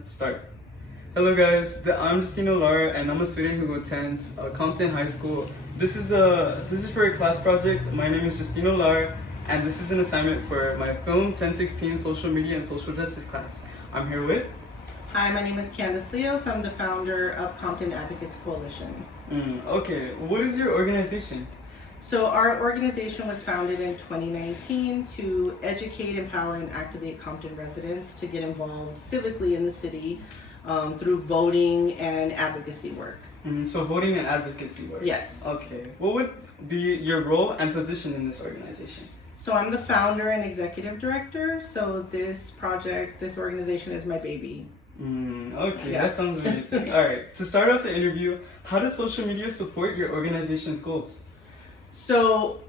1, start. Hello guys, I'm Justino Lara and I'm a student who attends Compton High School. This is for a class project. My name is Justino Lara and this is an assignment for my Film 1016 Social Media and Social Justice class. I'm here with... Hi, my name is Candace Leos. I'm the founder of Compton Advocates Coalition. Okay, what is your organization? So our organization was founded in 2019 to educate, empower, and activate Compton residents to get involved civically in the city through voting and advocacy work. So voting and advocacy work? Yes. Okay. What would be your role and position in this organization? So I'm the founder and executive director. So this organization is my baby. Okay, Yes. That sounds amazing. All right, to start off the interview, how does social media support your organization's goals? So,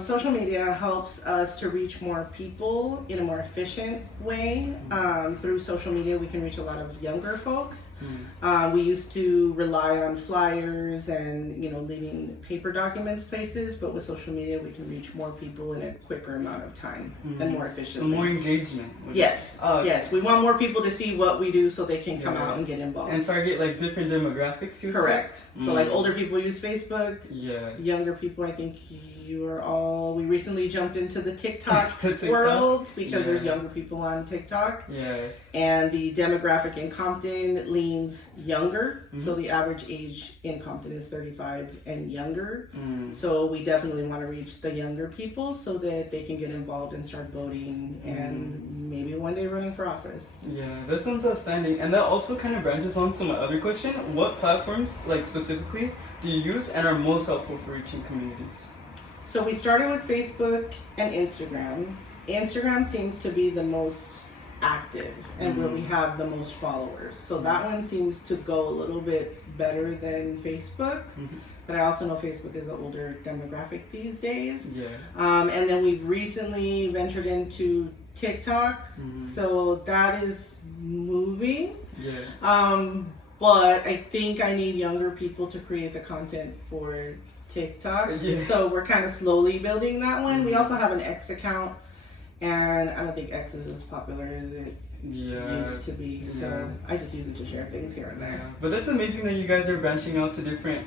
social media helps us to reach more people in a more efficient way. Through social media, we can reach a lot of younger folks. We used to rely on flyers and leaving paper documents places, but with social media, we can reach more people in a quicker amount of time and more efficiently. So more engagement. Yes, yes. We want more people to see what we do so they can come out and get involved. And target like different demographics, you would Correct. say? So like older people use Facebook. Yeah. Younger people, I think we recently jumped into the TikTok world because there's younger people on TikTok. Yes. And the demographic in Compton leans younger. So the average age in Compton is 35 and younger. So we definitely want to reach the younger people so that they can get involved and start voting and maybe one day running for office. Yeah, that sounds outstanding. And that also kind of branches on to my other question. What platforms, like specifically, do you use and are most helpful for reaching communities? So we started with Facebook and Instagram. Instagram seems to be the most active and where we have the most followers. So that one seems to go a little bit better than Facebook. But I also know Facebook is an older demographic these days. Yeah. And then we've recently ventured into TikTok. So that is moving. Yeah. But I think I need younger people to create the content for TikTok. Yes. So we're kind of slowly building that one. We also have an X account, and I don't think X is as popular as it used to be. So I just use it to share things here and there. Yeah. But that's amazing that you guys are branching out to different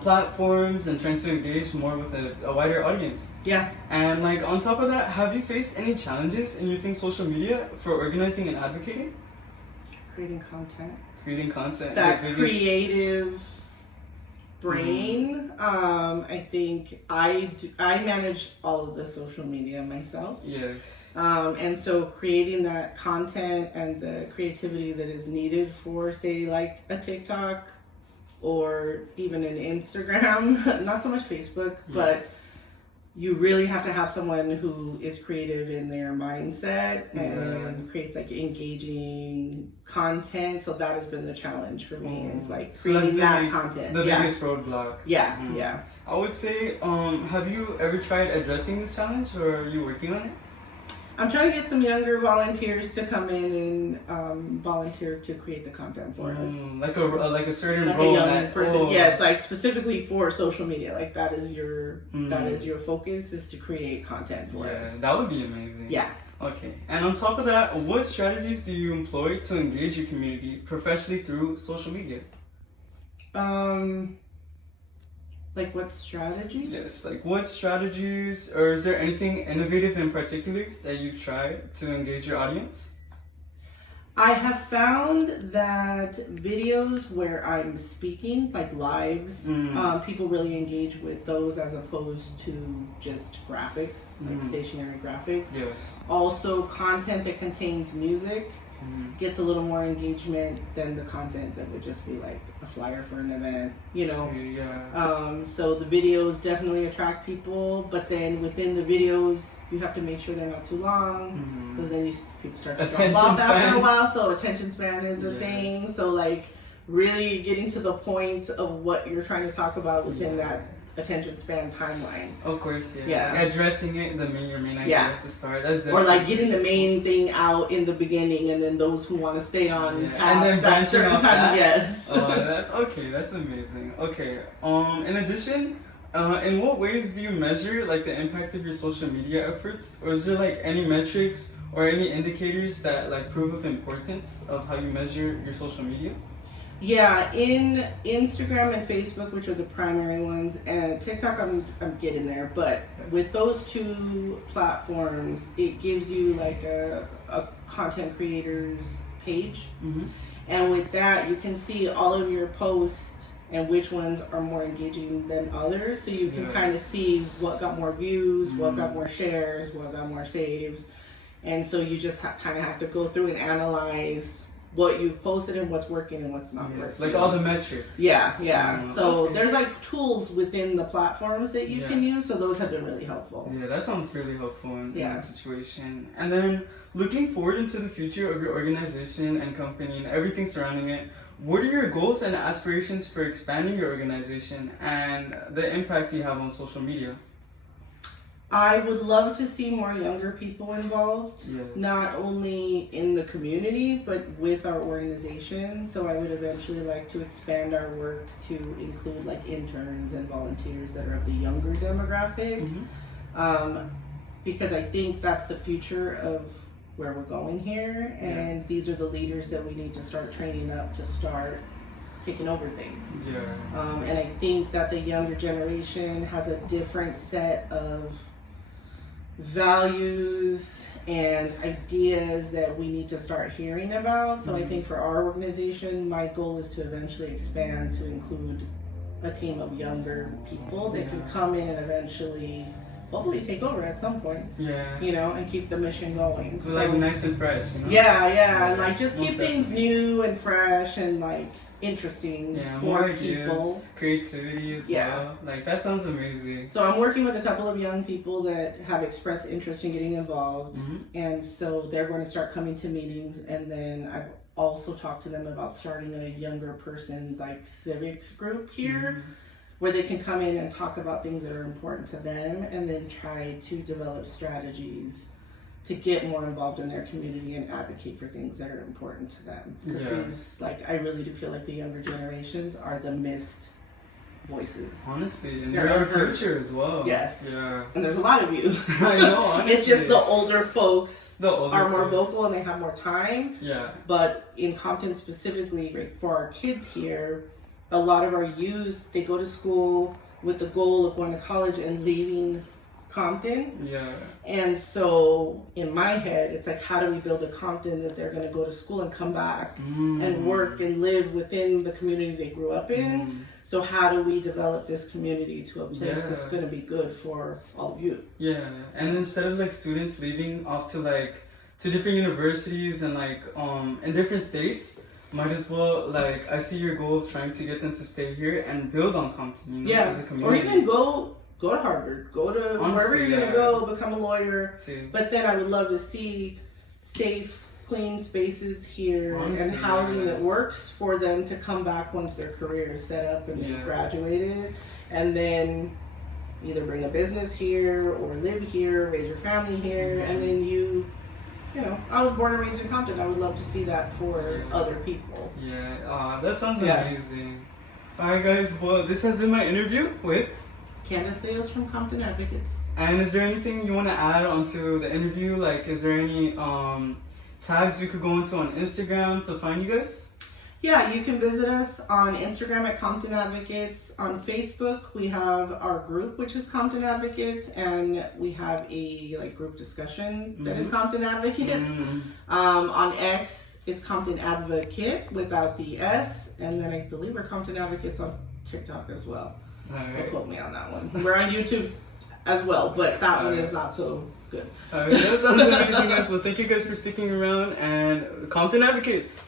platforms and trying to engage more with a wider audience. Yeah. And like on top of that, have you faced any challenges in using social media for organizing and advocating? Creating content. Creating content. That creative brain. I think I manage all of the social media myself. Yes. And so creating that content and the creativity that is needed for, say, like a TikTok or even an Instagram, not so much Facebook, but you really have to have someone who is creative in their mindset and creates like engaging content. So that has been the challenge for me is like creating that content. The biggest roadblock. Yeah. I would say, have you ever tried addressing this challenge or are you working on it? I'm trying to get some younger volunteers to come in and volunteer to create the content for us. Like a certain like role. A young person. Yes, like specifically for social media. Like that is your focus is to create content for us. Yeah, that would be amazing. Yeah. Okay. And on top of that, what strategies do you employ to engage your community professionally through social media? Like what strategies? Yes, like what strategies, or is there anything innovative in particular that you've tried to engage your audience? I have found that videos where I'm speaking, like lives, people really engage with those as opposed to just graphics, like stationary graphics. Yes. Also, content that contains music gets a little more engagement than the content that would just be like a flyer for an event, So the videos definitely attract people, but then within the videos, you have to make sure they're not too long, because then people start to drop off after a while. So attention span is a thing. So like really getting to the point of what you're trying to talk about within that attention span timeline. Of course, yeah. Like addressing it, your main idea at the start. That's or like getting the main thing out in the beginning, and then those who want to stay on past that certain time. Yes. That's okay. That's amazing. Okay. In addition, In what ways do you measure like the impact of your social media efforts, or is there like any metrics or any indicators that like prove of importance of how you measure your social media? Yeah, in Instagram and Facebook, which are the primary ones, and TikTok, I'm getting there. But with those two platforms, it gives you like a content creator's page, and with that, you can see all of your posts and which ones are more engaging than others. So you can kind of see what got more views, what got more shares, what got more saves, and so you just kind of have to go through and analyze what you've posted and what's working and what's not working. Like all the metrics. Yeah. So there's like tools within the platforms that you can use, so those have been really helpful. Yeah, that sounds really helpful in that situation. And then looking forward into the future of your organization and company and everything surrounding it, what are your goals and aspirations for expanding your organization and the impact you have on social media? I would love to see more younger people involved, not only in the community, but with our organization. So I would eventually like to expand our work to include like interns and volunteers that are of the younger demographic, because I think that's the future of where we're going here. And these are the leaders that we need to start training up to start taking over things. And I think that the younger generation has a different set of values and ideas that we need to start hearing about. So I think for our organization, my goal is to eventually expand to include a team of younger people that can come in and eventually hopefully take over at some point. You know, and keep the mission going. So like nice and fresh, you know? And like just keep things new and fresh and like interesting for more people. Ideas, creativity as well. Like that sounds amazing. So I'm working with a couple of young people that have expressed interest in getting involved, and so they're going to start coming to meetings. And then I've also talked to them about starting a younger person's like civics group here, where they can come in and talk about things that are important to them, and then try to develop strategies to get more involved in their community and advocate for things that are important to them. Because these, like, I really do feel like the younger generations are the missed voices. Honestly, and they're our future as well. And there's a lot of you. I know, honestly. It's just the older folks are more vocal and they have more time. But in Compton specifically, like, for our kids here, a lot of our youth, they go to school with the goal of going to college and leaving Compton. And so in my head, it's like, how do we build a Compton that they're going to go to school and come back and work and live within the community they grew up in? So how do we develop this community to a place that's going to be good for all of you? And instead of like students leaving off to like to different universities and like in different states, might as well, like, I see your goal of trying to get them to stay here and build on Compton, you know, as a community. Or even go to Harvard, go to wherever you're going to go, become a lawyer. But then I would love to see safe, clean spaces here and housing that works for them to come back once their career is set up and they've graduated, and then either bring a business here or live here, raise your family here, and then you know, I was born and raised in Compton. I would love to see that for other people. That sounds amazing. Alright guys, well this has been my interview with Candace Deos from Compton Advocates. And is there anything you want to add onto the interview? Like, is there any tags we could go into on Instagram to find you guys? Yeah, you can visit us on Instagram at Compton Advocates. On Facebook, we have our group, which is Compton Advocates, and we have a like group discussion that is Compton Advocates. On X, it's Compton Advocate without the S, and then I believe we're Compton Advocates on TikTok as well. Don't quote me on that one. We're on YouTube as well, but that one is not so good. Alright, that sounds amazing, guys. Well, thank you guys for sticking around, and Compton Advocates.